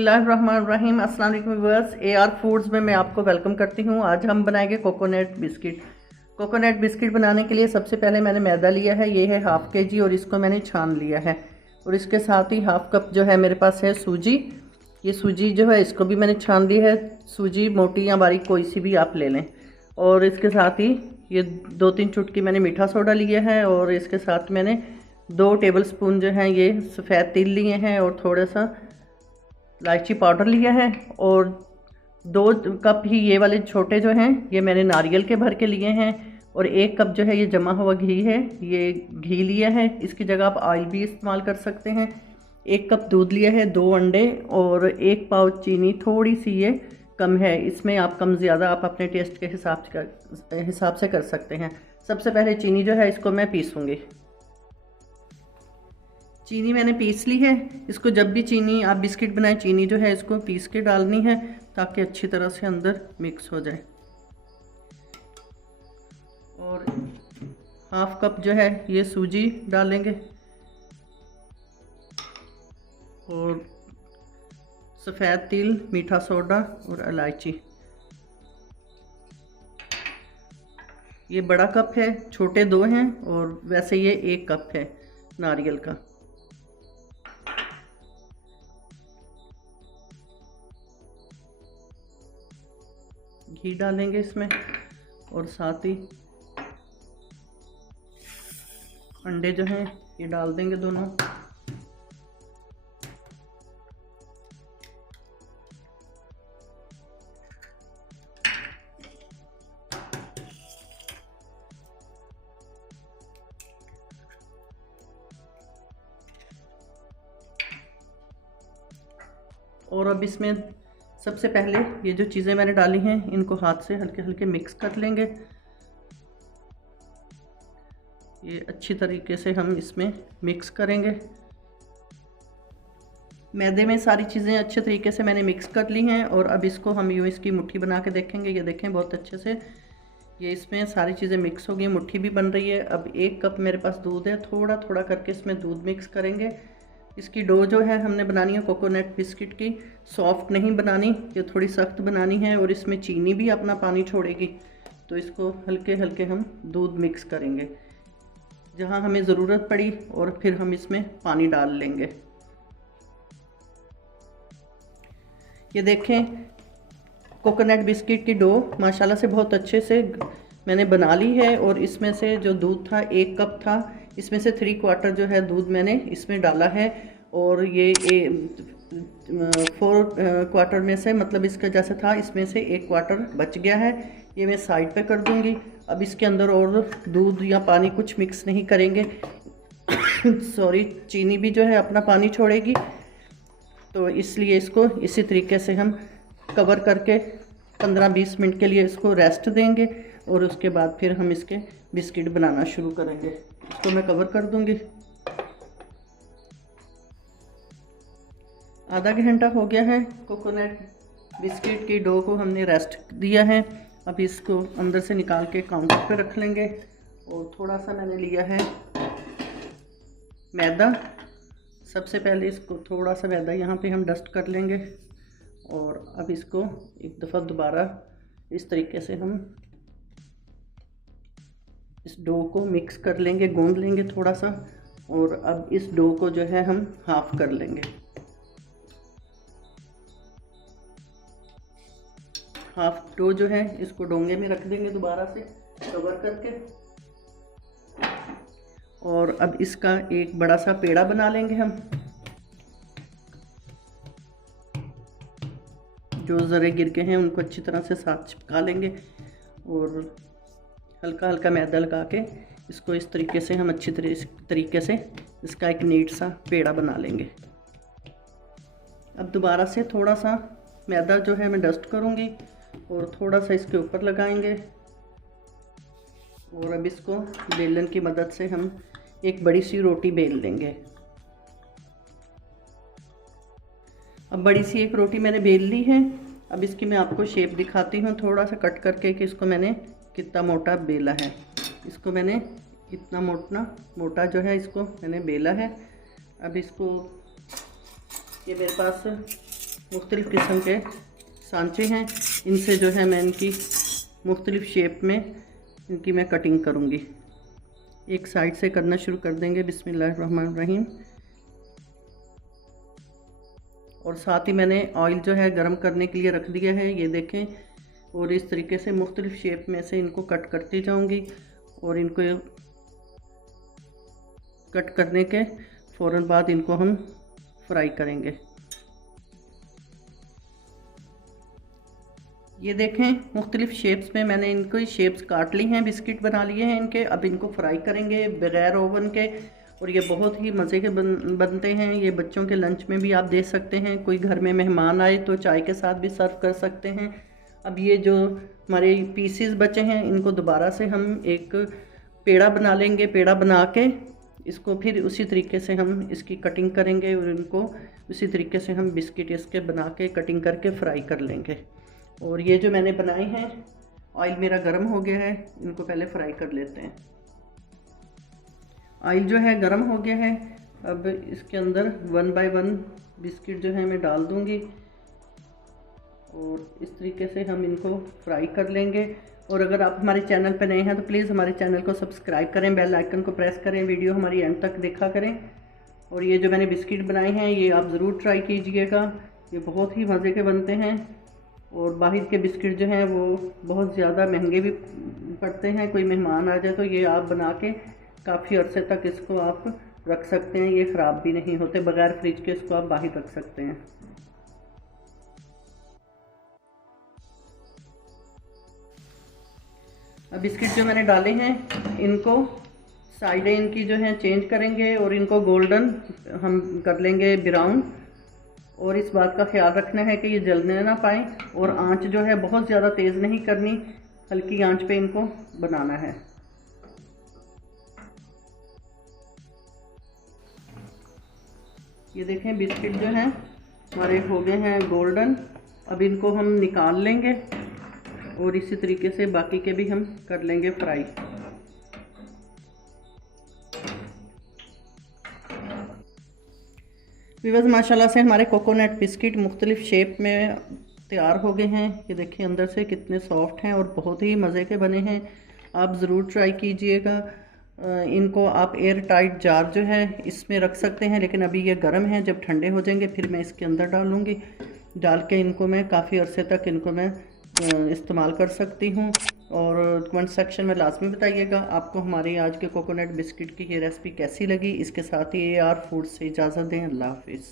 बिस्मिल्लाहिर्रहमानिर्रहीम। अस्सलाम वालेकुम व्यूअर्स, AR फूड्स में मैं आपको वेलकम करती हूँ। आज हम बनाएंगे कोकोनट बिस्किट। कोकोनट बिस्किट बनाने के लिए सबसे पहले मैंने मैदा लिया है, ये है 1/2 kg और इसको मैंने छान लिया है। और इसके साथ ही 1/2 कप जो है मेरे पास है सूजी। ये सूजी जो है इसको भी मैंने छान ली है। सूजी मोटी या बारीक कोई सी भी आप ले लें। और इसके साथ ही ये 2-3 चुटकी मैंने मीठा सोडा लिया है। और इसके साथ मैंने 2 टेबल स्पून जो हैं ये सफ़ेद तिल लिए हैं और थोड़ा सा इलायची पाउडर लिया है। और 2 कप ही ये वाले छोटे जो हैं ये मैंने नारियल के भर के लिए हैं। और 1 कप जो है ये जमा हुआ घी है, ये घी लिया है। इसकी जगह आप ऑयल भी इस्तेमाल कर सकते हैं। 1 कप दूध लिया है, 2 अंडे और 1 पाव चीनी। थोड़ी सी ये कम है, इसमें आप कम ज़्यादा आप अपने टेस्ट के हिसाब से कर सकते हैं। सबसे पहले चीनी जो है इसको मैं पीसूँगी। चीनी मैंने पीस ली है। इसको जब भी चीनी आप बिस्किट बनाएं, चीनी जो है इसको पीस के डालनी है ताकि अच्छी तरह से अंदर मिक्स हो जाए। और 1/2 कप जो है ये सूजी डालेंगे और सफ़ेद तिल, मीठा सोडा और इलायची। ये बड़ा कप है, छोटे 2 हैं और वैसे ये 1 कप है नारियल का। घी डालेंगे इसमें और साथ ही अंडे जो हैं ये डाल देंगे दोनों। और अब इसमें सबसे पहले ये जो चीज़ें मैंने डाली हैं इनको हाथ से हल्के हल्के मिक्स कर लेंगे। ये अच्छी तरीके से हम इसमें मिक्स करेंगे। मैदे में सारी चीज़ें अच्छे तरीके से मैंने मिक्स कर ली हैं। और अब इसको हम यूँ इसकी मुट्ठी बना के देखेंगे। ये देखें बहुत अच्छे से ये इसमें सारी चीज़ें मिक्स हो गई, मुट्ठी भी बन रही है। अब 1 कप मेरे पास दूध है, थोड़ा थोड़ा करके इसमें दूध मिक्स करेंगे। इसकी डो जो है हमने बनानी है कोकोनट बिस्किट की, सॉफ्ट नहीं बनानी, ये थोड़ी सख्त बनानी है। और इसमें चीनी भी अपना पानी छोड़ेगी, तो इसको हल्के हल्के हम दूध मिक्स करेंगे जहाँ हमें ज़रूरत पड़ी और फिर हम इसमें पानी डाल लेंगे। ये देखें कोकोनट बिस्किट की डो माशाल्लाह से बहुत अच्छे से मैंने बना ली है। और इसमें से जो दूध था 1 कप था, इसमें से 3/4 जो है दूध मैंने इसमें डाला है। और ये 4/4 में से मतलब इसका जैसे था इसमें से 1/4 बच गया है। ये मैं साइड पे कर दूंगी। अब इसके अंदर और दूध या पानी कुछ मिक्स नहीं करेंगे सॉरी, चीनी भी जो है अपना पानी छोड़ेगी, तो इसलिए इसको इसी तरीके से हम कवर करके 15-20 मिनट के लिए इसको रेस्ट देंगे। और उसके बाद फिर हम इसके बिस्किट बनाना शुरू करेंगे। इसको मैं कवर कर दूंगी। आधा घंटा हो गया है, कोकोनट बिस्किट की डो को हमने रेस्ट दिया है। अब इसको अंदर से निकाल के काउंटर पे रख लेंगे। और थोड़ा सा मैंने लिया है मैदा। सबसे पहले इसको थोड़ा सा मैदा यहाँ पे हम डस्ट कर लेंगे। और अब इसको एक दफ़ा दोबारा इस तरीके से हम इस डो को मिक्स कर लेंगे, गूंद लेंगे थोड़ा सा। और अब इस डो को जो है हम हाफ कर लेंगे। हाफ डो जो है इसको डोंगे में रख देंगे दोबारा से कवर करके। और अब इसका एक बड़ा सा पेड़ा बना लेंगे हम, जो ज़रे गिर के हैं उनको अच्छी तरह से साथ चिपका लेंगे। और हल्का हल्का मैदा लगा के इसको इस तरीके से हम अच्छी तरीके से इसका एक नीट सा पेड़ा बना लेंगे। अब दोबारा से थोड़ा सा मैदा जो है मैं डस्ट करूँगी और थोड़ा सा इसके ऊपर लगाएंगे। और अब इसको बेलन की मदद से हम एक बड़ी सी रोटी बेल लेंगे। अब बड़ी सी एक रोटी मैंने बेल ली है। अब इसकी मैं आपको शेप दिखाती हूँ थोड़ा सा कट करके कि इसको मैंने कितना मोटा बेला है। इसको मैंने इतना मोटा जो है इसको मैंने बेला है। अब इसको ये मेरे पास मुख्तलिफ़ किस्म के सांचे हैं, इनसे जो है मैं इनकी मुख्तलिफ़ शेप में इनकी मैं कटिंग करूँगी। एक साइड से करना शुरू कर देंगे। बिस्मिल्लाहिर्रहमानिर्रहीम। और साथ ही मैंने ऑयल जो है गरम करने के लिए रख दिया है, ये देखें। और इस तरीके से मुख्तलिफ़ शेप में से इनको कट करती जाऊंगी और इनको कट करने के फ़ौरन बाद इनको हम फ्राई करेंगे। ये देखें, मुख्तलिफ़ शेप्स में मैंने इनको शेप्स काट ली हैं, बिस्किट बना लिए हैं इनके। अब इनको फ्राई करेंगे बग़ैर ओवन के, और ये बहुत ही मज़े के बनते हैं। ये बच्चों के लंच में भी आप दे सकते हैं, कोई घर में मेहमान आए तो चाय के साथ भी सर्व कर सकते हैं। अब ये जो हमारे पीसेस बचे हैं, इनको दोबारा से हम एक पेड़ा बना लेंगे। पेड़ा बना के इसको फिर उसी तरीके से हम इसकी कटिंग करेंगे और इनको उसी तरीके से हम बिस्किट इसके बना के कटिंग करके फ्राई कर लेंगे। और ये जो मैंने बनाए हैं, ऑयल मेरा गर्म हो गया है, इनको पहले फ्राई कर लेते हैं। ऑयल जो है गर्म हो गया है। अब इसके अंदर 1 बाय 1 बिस्किट जो है मैं डाल दूंगी और इस तरीके से हम इनको फ्राई कर लेंगे। और अगर आप हमारे चैनल पर नए हैं तो प्लीज़ हमारे चैनल को सब्सक्राइब करें, बेल आइकन को प्रेस करें, वीडियो हमारी एंड तक देखा करें। और ये जो मैंने बिस्किट बनाए हैं, ये आप ज़रूर ट्राई कीजिएगा, ये बहुत ही मज़े के बनते हैं। और बाहर के बिस्किट जो हैं वो बहुत ज़्यादा महंगे भी पड़ते हैं, कोई मेहमान आ जाए तो ये आप बना के काफ़ी अरसे तक इसको आप रख सकते हैं, ये ख़राब भी नहीं होते, बग़ैर फ्रिज के इसको आप बाहर रख सकते हैं। अब बिस्किट जो मैंने डाले हैं, इनको साइडें इनकी जो हैं चेंज करेंगे और इनको गोल्डन हम कर लेंगे, ब्राउन। और इस बात का ख्याल रखना है कि ये जलने ना पाए, और आंच जो है बहुत ज़्यादा तेज़ नहीं करनी, हल्की आंच पे इनको बनाना है। ये देखें, बिस्किट जो हैं हमारे हो गए हैं गोल्डन। अब इनको हम निकाल लेंगे और इसी तरीके से बाकी के भी हम कर लेंगे फ्राई। व्यूअर्स, माशाल्लाह से हमारे कोकोनट बिस्किट मुख्तलिफ़ शेप में तैयार हो गए हैं। ये देखिए अंदर से कितने सॉफ्ट हैं और बहुत ही मज़े के बने हैं। आप ज़रूर ट्राई कीजिएगा। इनको आप एयर टाइट जार जो है इसमें रख सकते हैं, लेकिन अभी ये गर्म है, जब ठंडे हो जाएंगे फिर मैं इसके अंदर डालूँगी। डाल के इनको मैं काफ़ी अरसे तक इनको मैं इस्तेमाल कर सकती हूँ। और कमेंट सेक्शन में लाजमी बताइएगा आपको हमारी आज के कोकोनट बिस्किट की ये रेसिपी कैसी लगी। इसके साथ ही AR फूड से इजाज़त दें। अल्लाह हाफिज़।